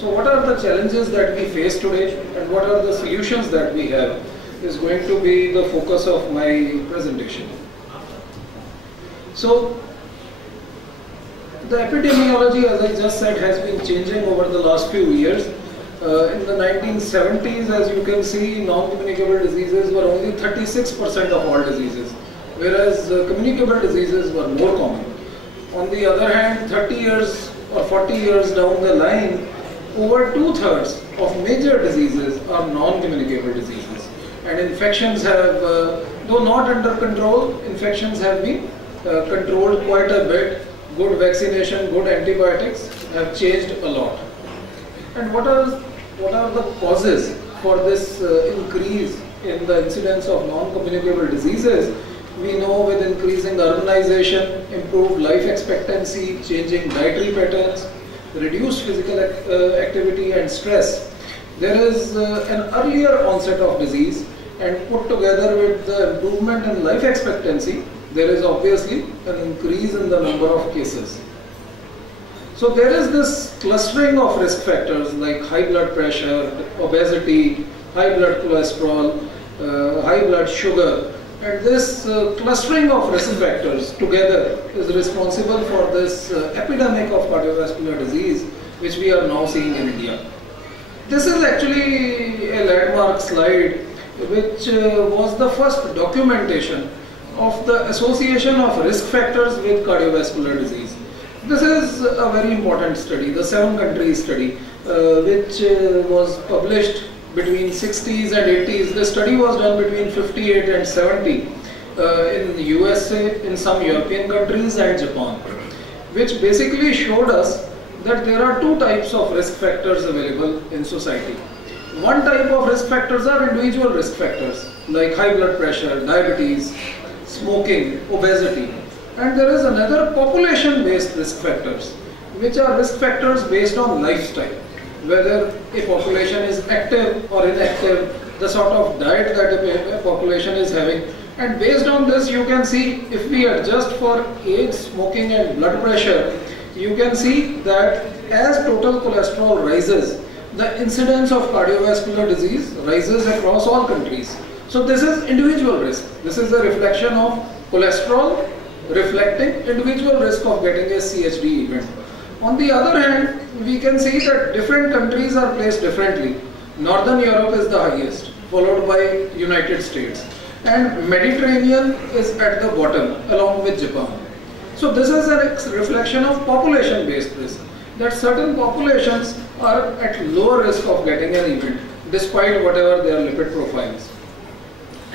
So what are the challenges that we face today and what are the solutions that we have is going to be the focus of my presentation. So the epidemiology, as I just said, has been changing over the last few years. In the 1970s, as you can see, non-communicable diseases were only 36% of all diseases, whereas communicable diseases were more common. On the other hand, 30 years or 40 years down the line, over 2/3 of major diseases are non-communicable diseases. And infections have, though not under control, infections have been controlled quite a bit. Good vaccination, good antibiotics have changed a lot. And what are the causes for this increase in the incidence of non-communicable diseases? We know with increasing urbanization, improved life expectancy, changing dietary patterns, reduced physical activity and stress, there is an earlier onset of disease, and put together with the improvement in life expectancy, there is obviously an increase in the number of cases. So there is this clustering of risk factors like high blood pressure, obesity, high blood cholesterol, high blood sugar, and this clustering of risk factors together is responsible for this epidemic of cardiovascular disease which we are now seeing in India. This is actually a landmark slide which was the first documentation of the association of risk factors with cardiovascular disease. This is a very important study, the 7-country study, which was published between 60s and 80s. The study was done between 58 and 70 in the USA, in some European countries and Japan, which basically showed us that there are two types of risk factors available in society. One type of risk factors are individual risk factors like high blood pressure, diabetes, smoking, obesity. And there is another population-based risk factors, which are risk factors based on lifestyle. Whether a population is active or inactive, the sort of diet that a population is having. And based on this, you can see if we adjust for age, smoking and blood pressure, you can see that as total cholesterol rises, the incidence of cardiovascular disease rises across all countries. So this is individual risk. This is a reflection of cholesterol reflecting individual risk of getting a CHD event. On the other hand, we can see that different countries are placed differently. Northern Europe is the highest, followed by United States. And Mediterranean is at the bottom, along with Japan. So this is a reflection of population-based risk, that certain populations are at lower risk of getting an event, despite whatever their lipid profiles.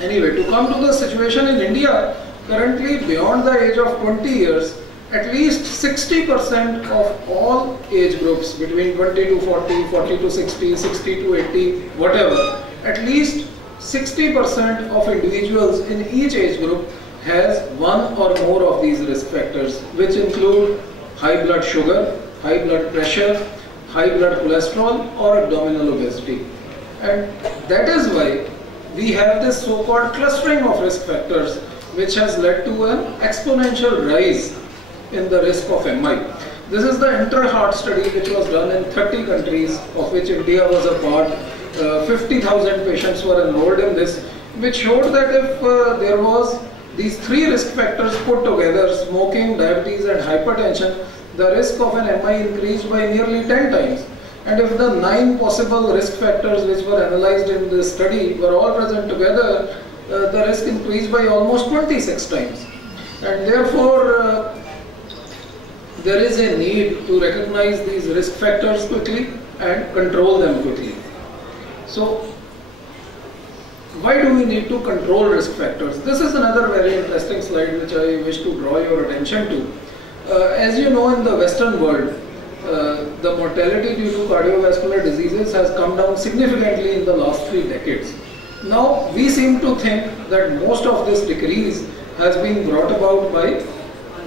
Anyway, to come to the situation in India, currently beyond the age of 20 years, at least 60% of all age groups between 20 to 40, 40 to 60, 60 to 80, whatever, at least 60% of individuals in each age group has one or more of these risk factors, which include high blood sugar, high blood pressure, high blood cholesterol or abdominal obesity. And that is why we have this so-called clustering of risk factors, which has led to an exponential rise in the risk of MI. This is the Inter-Heart study which was done in 30 countries, of which India was a part. 50,000 patients were enrolled in this, which showed that if there was these three risk factors put together, smoking, diabetes and hypertension, the risk of an MI increased by nearly 10 times. And if the 9 possible risk factors which were analyzed in this study were all present together, the risk increased by almost 26 times. And therefore, there is a need to recognize these risk factors quickly and control them quickly. So, why do we need to control risk factors? This is another very interesting slide which I wish to draw your attention to. As you know, in the Western world, the mortality due to cardiovascular diseases has come down significantly in the last 3 decades. Now, we seem to think that most of this decrease has been brought about by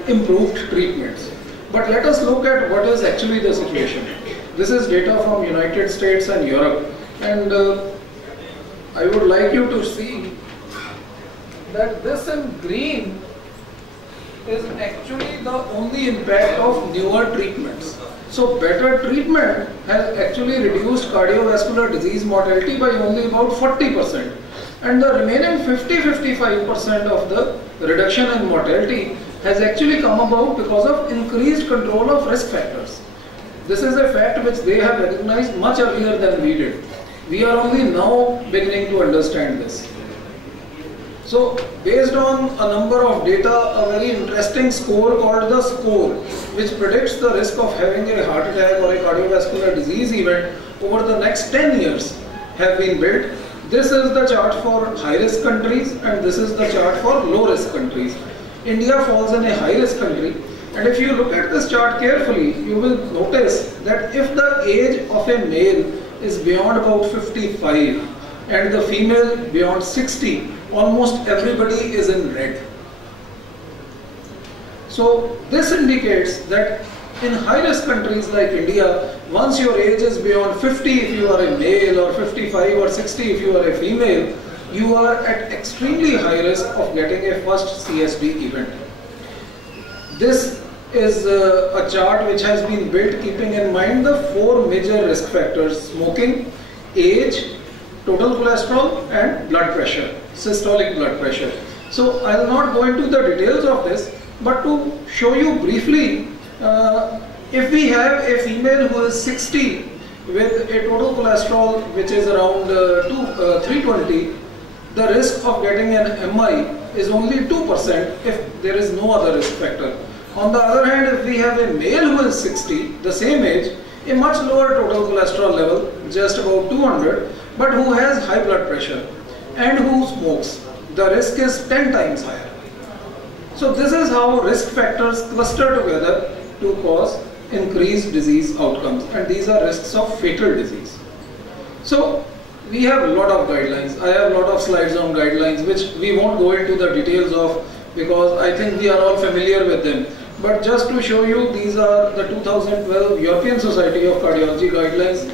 improved treatments. But let us look at what is actually the situation. This is data from United States and Europe, and I would like you to see that this in green is actually the only impact of newer treatments. So better treatment has actually reduced cardiovascular disease mortality by only about 40%. And the remaining 50-55% of the reduction in mortality has actually come about because of increased control of risk factors. This is a fact which they have recognized much earlier than we did. We are only now beginning to understand this. So, based on a number of data, a very interesting score called the SCORE, which predicts the risk of having a heart attack or a cardiovascular disease event over the next 10 years, have been built. This is the chart for high-risk countries and this is the chart for low-risk countries. India falls in a high-risk country, and if you look at this chart carefully, you will notice that if the age of a male is beyond about 55 and the female beyond 60, almost everybody is in red. So this indicates that in high-risk countries like India, once your age is beyond 50 if you are a male, or 55 or 60 if you are a female, you are at extremely high risk of getting a first CSD event. This is a chart which has been built keeping in mind the 4 major risk factors: smoking, age, total cholesterol and blood pressure, systolic blood pressure. So I will not go into the details of this, but to show you briefly, if we have a female who is 60 with a total cholesterol which is around 320, the risk of getting an MI is only 2% if there is no other risk factor. On the other hand, if we have a male who is 60, the same age, a much lower total cholesterol level, just about 200, but who has high blood pressure and who smokes, the risk is 10 times higher. So this is how risk factors cluster together to cause increased disease outcomes, and these are risks of fatal disease. So we have a lot of guidelines. I have a lot of slides on guidelines which we won't go into the details of because I think we are all familiar with them. But just to show you, these are the 2012 European Society of Cardiology guidelines.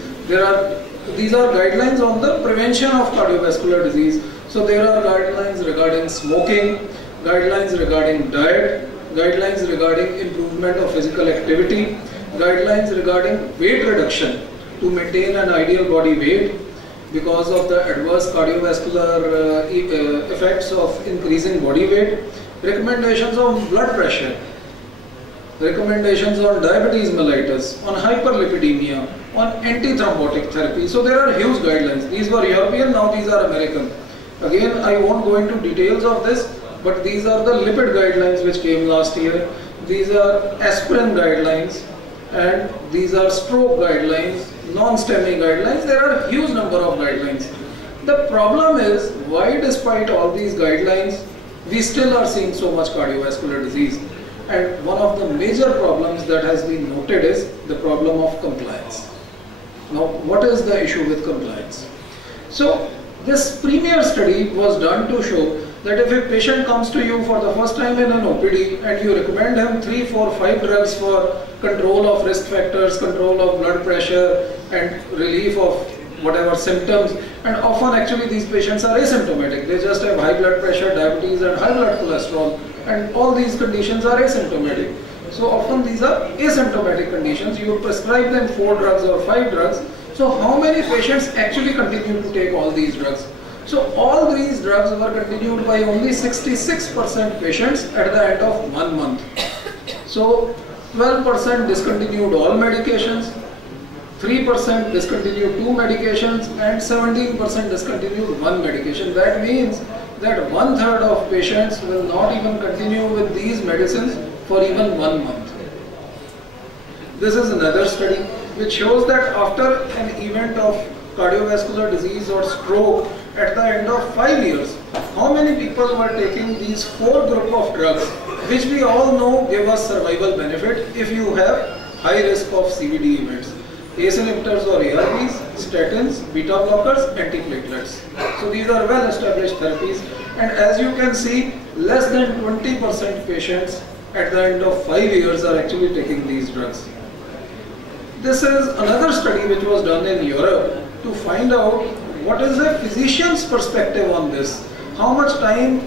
These are guidelines on the prevention of cardiovascular disease. So there are guidelines regarding smoking, guidelines regarding diet, guidelines regarding improvement of physical activity, guidelines regarding weight reduction to maintain an ideal body weight because of the adverse cardiovascular effects of increasing body weight, recommendations on blood pressure, recommendations on diabetes mellitus, on hyperlipidemia, on antithrombotic therapy. So there are huge guidelines. These were European, now these are American. Again, I won't go into details of this, but these are the lipid guidelines which came last year. These are aspirin guidelines, and these are stroke guidelines, non-STEMI guidelines. There are a huge number of guidelines. The problem is, why despite all these guidelines, we still are seeing so much cardiovascular disease. And one of the major problems that has been noted is the problem of compliance. Now, what is the issue with compliance? So, this premier study was done to show that if a patient comes to you for the first time in an OPD and you recommend him 3, 4, 5 drugs for control of risk factors, control of blood pressure and relief of whatever symptoms, and often actually these patients are asymptomatic. They just have high blood pressure, diabetes and high blood cholesterol, and all these conditions are asymptomatic. So often these are asymptomatic conditions. You prescribe them 4 drugs or 5 drugs. So how many patients actually continue to take all these drugs? So all these drugs were continued by only 66% patients at the end of 1 month. So 12% discontinued all medications, 3% discontinued 2 medications, and 17% discontinued 1 medication. That means that 1/3 of patients will not even continue with these medicines for even 1 month. This is another study which shows that after an event of cardiovascular disease or stroke at the end of 5 years, how many people were taking these 4 group of drugs which we all know give us survival benefit if you have high risk of CVD events. ACE inhibitors or ARBs, statins, beta blockers, antiplatelets. So these are well established therapies, and as you can see, less than 20% patients at the end of 5 years are actually taking these drugs. This is another study which was done in Europe to find out what is a physician's perspective on this. How much time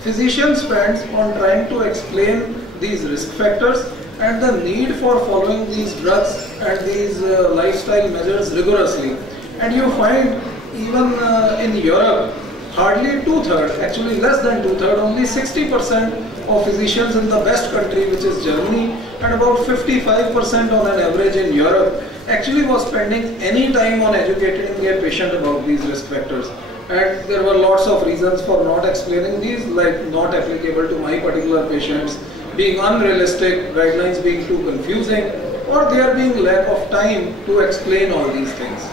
physician spends on trying to explain these risk factors and the need for following these drugs and these lifestyle measures rigorously. And you find even in Europe, hardly two-thirds, actually less than two-thirds, only 60% of physicians in the best country, which is Germany, and about 55% on an average in Europe, actually was spending any time on educating a patient about these risk factors. And there were lots of reasons for not explaining these, like not applicable to my particular patients, being unrealistic, guidelines being too confusing, or there being lack of time to explain all these things.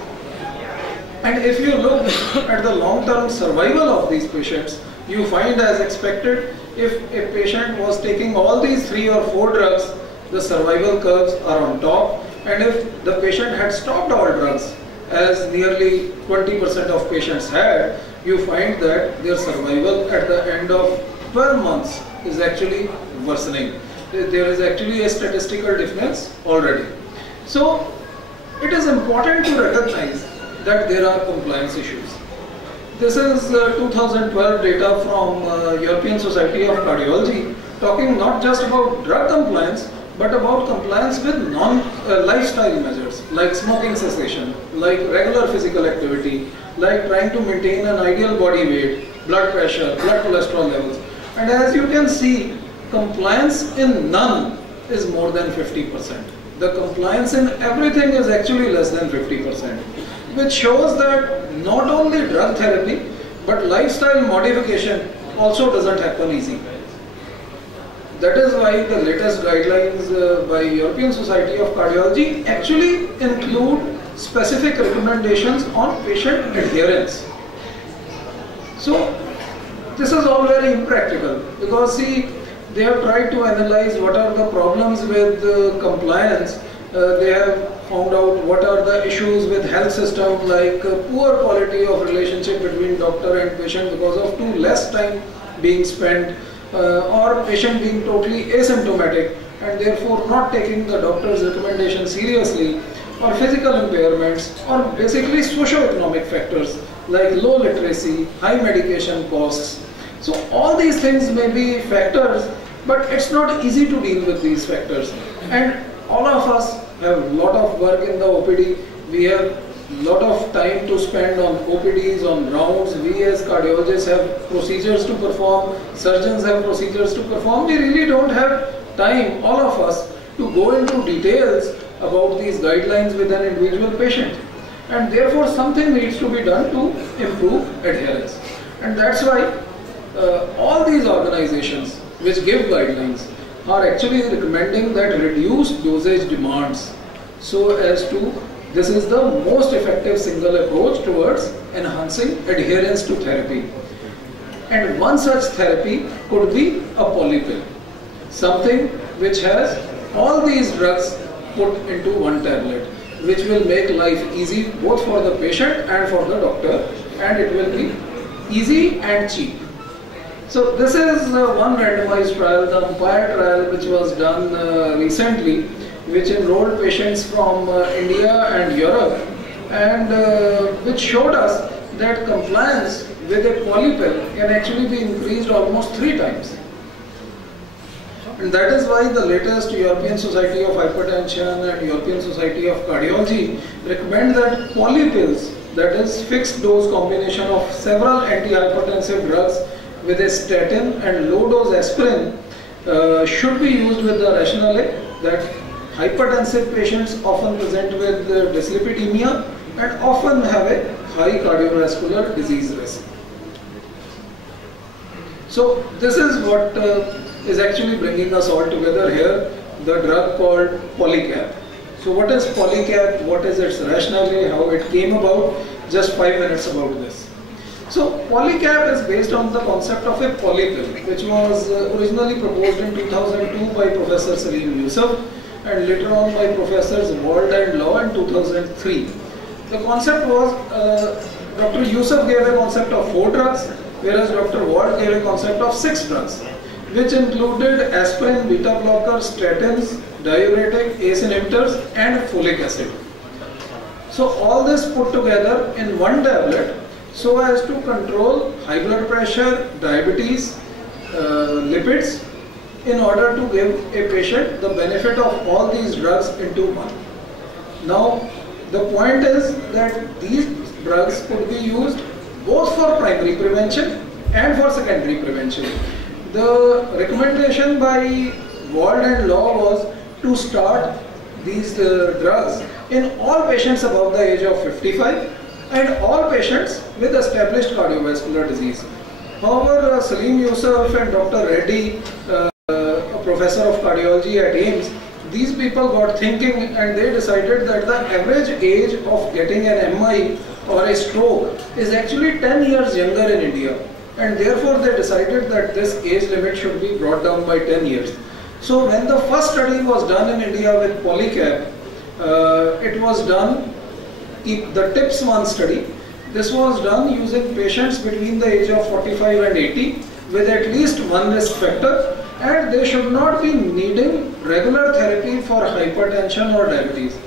And if you look at the long-term survival of these patients, you find, as expected, if a patient was taking all these 3 or 4 drugs, the survival curves are on top. And if the patient had stopped all drugs, as nearly 20% of patients had, you find that their survival at the end of 12 months is actually worsening. There is actually a statistical difference already. So it is important to recognize that there are compliance issues. This is 2012 data from European Society of Cardiology, talking not just about drug compliance, but about compliance with non-lifestyle measures, like smoking cessation, like regular physical activity, like trying to maintain an ideal body weight, blood pressure, blood cholesterol levels. And as you can see, compliance in none is more than 50%. The compliance in everything is actually less than 50%, which shows that not only drug therapy, but lifestyle modification also doesn't happen easy. That is why the latest guidelines by European Society of Cardiology actually include specific recommendations on patient adherence. So this is all very impractical, because see, they have tried to analyze what are the problems with compliance. They have found out what are the issues with health system, like poor quality of relationship between doctor and patient because of too less time being spent, or patient being totally asymptomatic and therefore not taking the doctor's recommendation seriously, or physical impairments, or basically socio-economic factors like low literacy, high medication costs. So all these things may be factors, but it's not easy to deal with these factors. And all of us have a lot of work in the OPD. We have a lot of time to spend on OPDs, on rounds. We as cardiologists have procedures to perform, surgeons have procedures to perform. We really don't have time, all of us, to go into details about these guidelines with an individual patient. And therefore something needs to be done to improve adherence. And that's why all these organizations which give guidelines are actually recommending that reduced dosage demands, so as to, this is the most effective single approach towards enhancing adherence to therapy. And one such therapy could be a polypill, something which has all these drugs put into one tablet, which will make life easy both for the patient and for the doctor, and it will be easy and cheap. So this is one randomized trial, the Umpire trial, which was done recently, which enrolled patients from India and Europe, and which showed us that compliance with a polypill can actually be increased almost 3 times. And that is why the latest European Society of Hypertension and European Society of Cardiology recommend that polypills, that is fixed dose combination of several antihypertensive drugs with a statin and low dose aspirin, should be used with the rationale that hypertensive patients often present with dyslipidemia and often have a high cardiovascular disease risk. So this is what is actually bringing us all together here, the drug called Polycap. So what is Polycap, what is its rationale, how it came about, just 5 minutes about this. So Polycap is based on the concept of a polypill, which was originally proposed in 2002 by Professor Salim Yusuf and later on by Professors Wald and Law in 2003. The concept was, Dr. Yusuf gave a concept of 4 drugs, whereas Dr. Wald gave a concept of 6 drugs, which included aspirin, beta blockers, statins, diuretic, ACE inhibitors and folic acid. So all this put together in one tablet, so as to control high blood pressure, diabetes, lipids, in order to give a patient the benefit of all these drugs into one. Now, the point is that these drugs could be used both for primary prevention and for secondary prevention. The recommendation by Wald and Law was to start these drugs in all patients above the age of 55 and all patients with established cardiovascular disease. However, Salim Yusuf and Dr. Reddy, a professor of cardiology at AIIMS, these people got thinking and they decided that the average age of getting an MI or a stroke is actually 10 years younger in India, and therefore they decided that this age limit should be brought down by 10 years. So when the first study was done in India with Polycap, it was done, the TIPS-1 study. This was done using patients between the age of 45 and 80 with at least one risk factor, and they should not be needing regular therapy for hypertension or diabetes.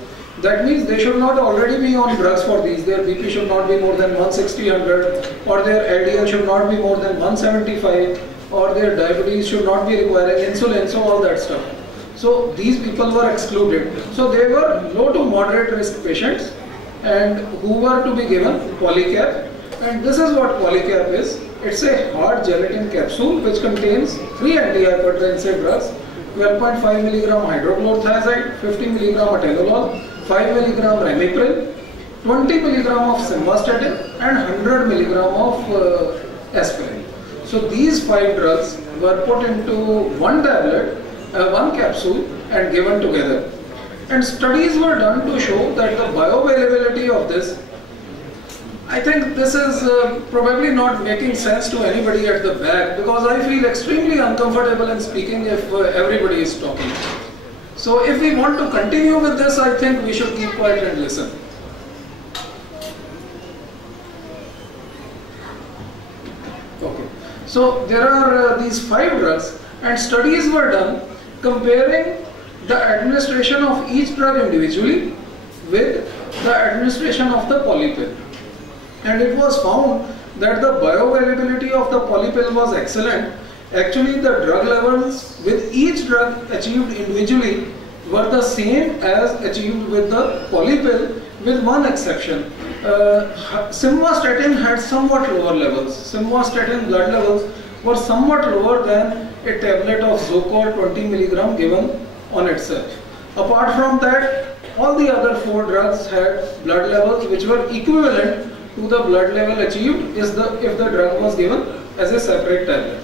That means they should not already be on drugs for these. Their BP should not be more than 160/100, or their LDL should not be more than 175, or their diabetes should not be requiring insulin, so all that stuff. So these people were excluded. So they were low to moderate risk patients and who were to be given Polycap. And this is what Polycap is. It's a hard gelatin capsule which contains 3 antihypertensive drugs: 12.5 milligram hydrochlorothiazide, 50 milligram atenolol, 5 milligram ramipril, 20 milligram of simvastatin, and 100 milligram of aspirin. So these 5 drugs were put into one tablet, one capsule, and given together. And studies were done to show that the bioavailability of this, I think this is probably not making sense to anybody at the back, because I feel extremely uncomfortable in speaking if everybody is talking. So if we want to continue with this, I think we should keep quiet and listen. Okay. So there are these 5 drugs, and studies were done comparing the administration of each drug individually with the administration of the polypill. And it was found that the bioavailability of the polypill was excellent. Actually, the drug levels with each drug achieved individually were the same as achieved with the polypill, with one exception. Simvastatin had somewhat lower levels. Simvastatin blood levels were somewhat lower than a tablet of Zocor 20 milligram given on itself. Apart from that, all the other 4 drugs had blood levels which were equivalent to the blood level achieved if the drug was given as a separate tablet.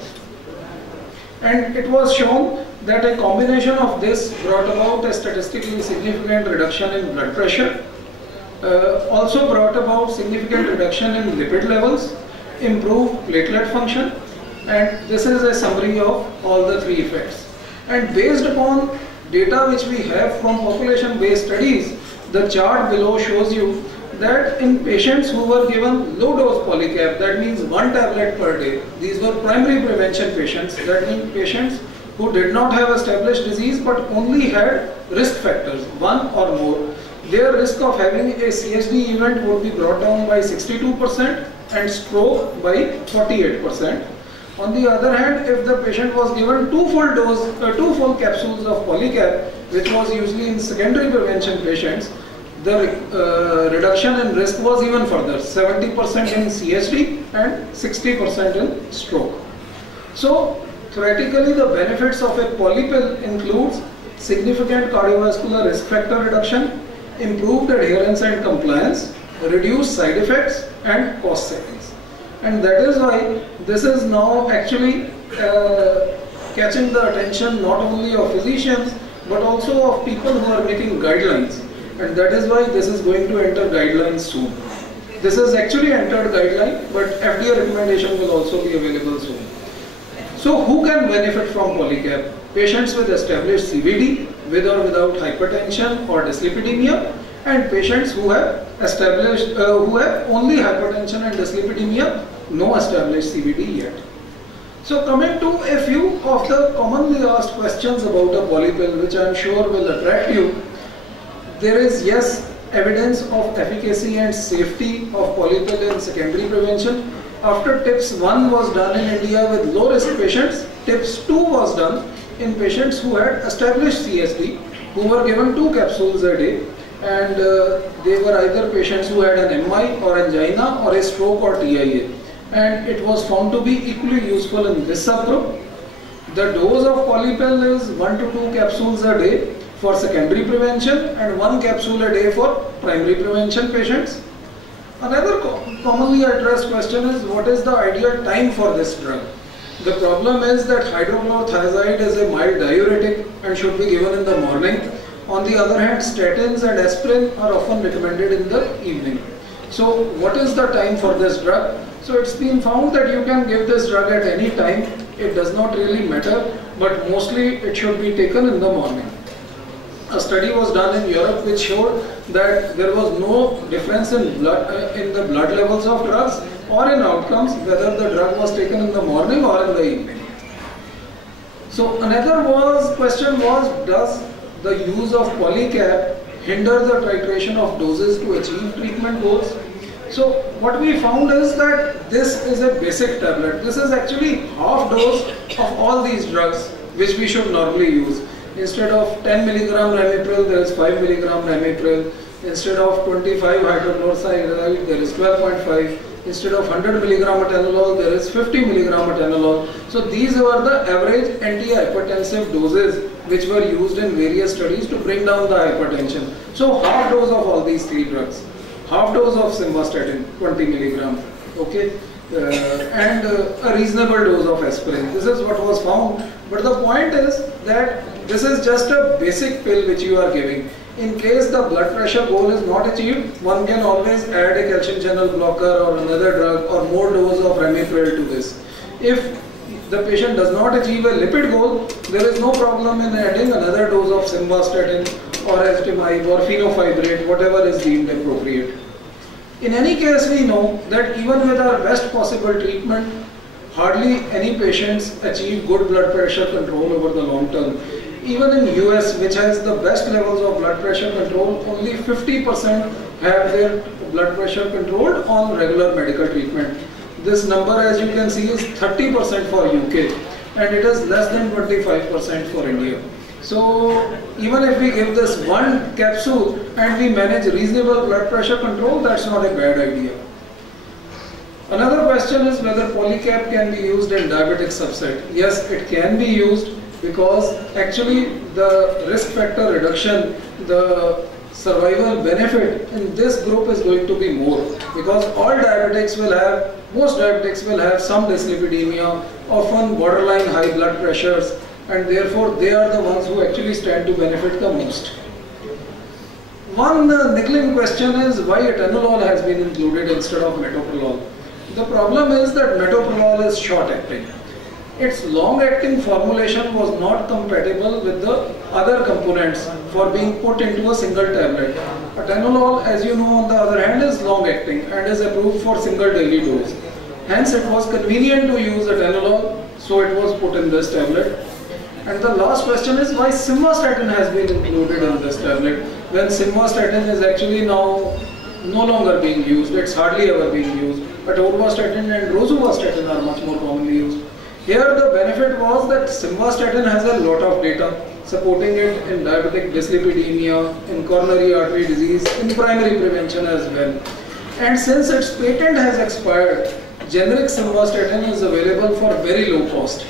And it was shown that a combination of this brought about a statistically significant reduction in blood pressure, also brought about significant reduction in lipid levels, improved platelet function, and this is a summary of all the 3 effects. And based upon data which we have from population-based studies, the chart below shows you that in patients who were given low-dose Polycap, that means 1 tablet per day, these were primary prevention patients, that means patients who did not have established disease but only had risk factors, 1 or more. Their risk of having a CHD event would be brought down by 62% and stroke by 48%. On the other hand, if the patient was given 2 full capsules of Polycap, which was usually in secondary prevention patients, the reduction in risk was even further, 70% in CHD and 60% in stroke. So theoretically, the benefits of a polypill includes significant cardiovascular risk factor reduction, improved adherence and compliance, reduced side effects, and cost savings. And that is why this is now actually catching the attention not only of physicians but also of people who are making guidelines. And that is why this is going to enter guidelines soon. This is actually entered guideline, but FDA recommendation will also be available soon. So who can benefit from Polycap? Patients with established CVD, with or without hypertension or dyslipidemia, and patients who have only hypertension and dyslipidemia, no established CVD yet. So coming to a few of the commonly asked questions about a polypill, which I am sure will attract you. There is, yes, evidence of efficacy and safety of polypill in secondary prevention. After TIPS-1 was done in India with low risk patients, TIPS-2 was done in patients who had established CSD, who were given 2 capsules a day, and they were either patients who had an MI or angina or a stroke or TIA, and it was found to be equally useful in this subgroup. The dose of Polypill is 1 to 2 capsules a day for secondary prevention and 1 capsule a day for primary prevention patients. Another commonly addressed question is, what is the ideal time for this drug? The problem is that hydrochlorothiazide is a mild diuretic and should be given in the morning. On the other hand, statins and aspirin are often recommended in the evening. So what is the time for this drug? So it's been found that you can give this drug at any time. It does not really matter, but mostly it should be taken in the morning. A study was done in Europe which showed that there was no difference in the blood levels of drugs or in outcomes whether the drug was taken in the morning or in the evening. So another question was, does the use of Polycap hinder the titration of doses to achieve treatment goals? So what we found is that this is a basic tablet. This is actually half dose of all these drugs which we should normally use. Instead of 10 mg Ramipril, there is 5 mg Ramipril. Instead of 25 hydrochlorothiazide, there is 12.5. Instead of 100 mg atenolol, there is 50 mg atenolol. So these were the average antihypertensive doses which were used in various studies to bring down the hypertension. So half dose of all these 3 drugs. Half dose of simvastatin, 20 mg, okay, and a reasonable dose of aspirin. This is what was found. But the point is that this is just a basic pill which you are giving. In case the blood pressure goal is not achieved, one can always add a calcium channel blocker or another drug or more dose of Ramipril to this. If the patient does not achieve a lipid goal, there is no problem in adding another dose of simvastatin or ezetimibe or fenofibrate, whatever is deemed appropriate. In any case, we know that even with our best possible treatment, hardly any patients achieve good blood pressure control over the long term. Even in US, which has the best levels of blood pressure control, only 50% have their blood pressure controlled on regular medical treatment. This number, as you can see, is 30% for UK and it is less than 25% for India. So even if we give this 1 capsule and we manage reasonable blood pressure control, that's not a bad idea. Another question is whether Polycap can be used in diabetic subset. Yes, it can be used because actually the risk factor reduction, the survival benefit in this group is going to be more, because most diabetics will have some dyslipidemia, often borderline high blood pressures, and therefore they are the ones who actually stand to benefit the most. One niggling question is why atenolol has been included instead of metoprolol. The problem is that metoprolol is short acting. Its long-acting formulation was not compatible with the other components for being put into a single tablet. Atenolol, as you know, on the other hand, is long-acting and is approved for single daily dose. Hence, it was convenient to use atenolol, so it was put in this tablet. And the last question is why simvastatin has been included in this tablet, when simvastatin is actually now no longer being used. It's hardly ever being used. Atorvastatin and rosuvastatin are much more commonly used. Here the benefit was that simvastatin has a lot of data supporting it in diabetic dyslipidemia, in coronary artery disease, in primary prevention as well. And since its patent has expired, generic simvastatin is available for very low cost.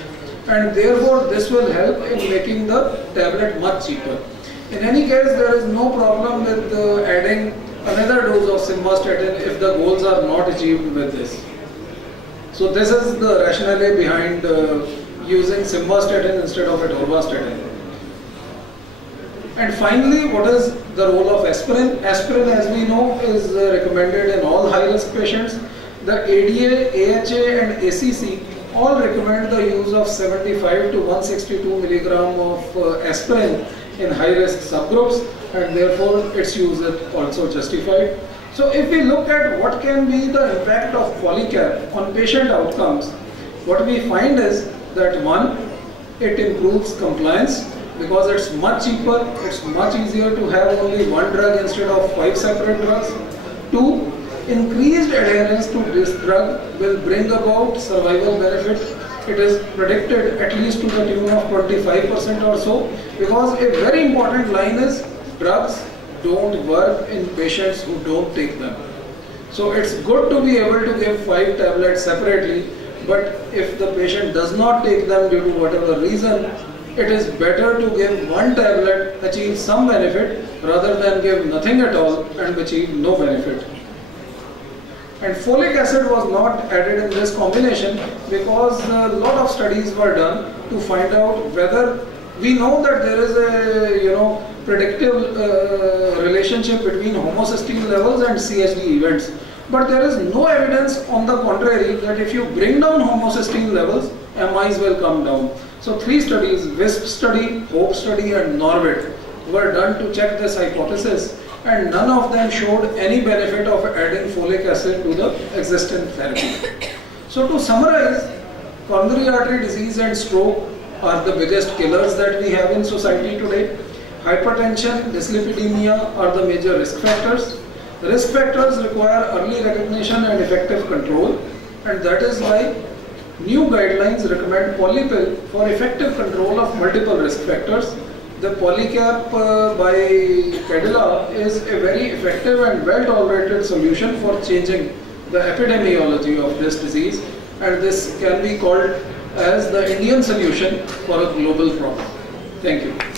And therefore this will help in making the tablet much cheaper. In any case, there is no problem with adding another dose of simvastatin if the goals are not achieved with this. So this is the rationale behind using simvastatin instead of atorvastatin. And finally, what is the role of aspirin? Aspirin, as we know, is recommended in all high-risk patients. The ADA, AHA and ACC all recommend the use of 75 to 162 milligram of aspirin in high-risk subgroups, and therefore its use is also justified. So if we look at what can be the impact of Polycap on patient outcomes, what we find is that 1, it improves compliance because it's much cheaper, it's much easier to have only 1 drug instead of 5 separate drugs. 2, increased adherence to this drug will bring about survival benefit it is predicted at least to the tune of 25% or so, because a very important line is drugs don't work in patients who don't take them. So it's good to be able to give 5 tablets separately, but if the patient does not take them due to whatever reason, it is better to give 1 tablet, achieve some benefit, rather than give nothing at all and achieve no benefit. And folic acid was not added in this combination because a lot of studies were done to find out whether, we know that there is a predictive relationship between homocysteine levels and CHD events, but there is no evidence on the contrary that if you bring down homocysteine levels, MIs will come down. So 3 studies, WISP study, HOPE study and NORWIT, were done to check this hypothesis, and none of them showed any benefit of adding folic acid to the existing therapy. So to summarize, coronary artery disease and stroke are the biggest killers that we have in society today. Hypertension, dyslipidemia are the major risk factors. Risk factors require early recognition and effective control, and that is why new guidelines recommend Polypill for effective control of multiple risk factors. The Polycap by Cadila is a very effective and well-tolerated solution for changing the epidemiology of this disease, and this can be called as the Indian solution for a global problem. Thank you.